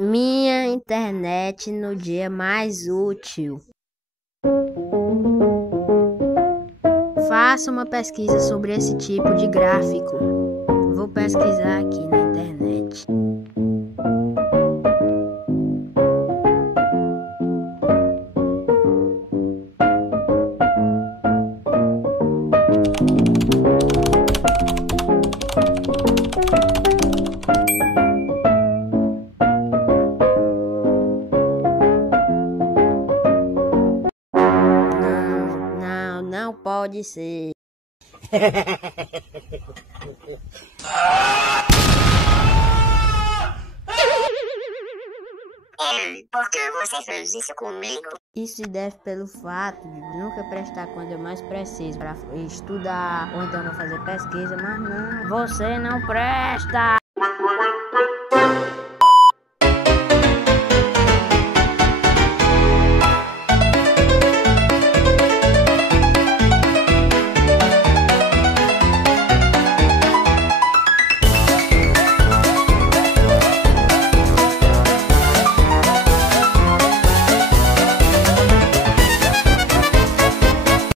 Minha internet no dia mais útil. Faça uma pesquisa sobre esse tipo de gráfico. Vou pesquisar aqui na internet. Não pode ser. Ei, por que você fez isso comigo? Isso se deve pelo fato de nunca prestar quando eu mais preciso para estudar ou então para fazer pesquisa, mas não, você não presta!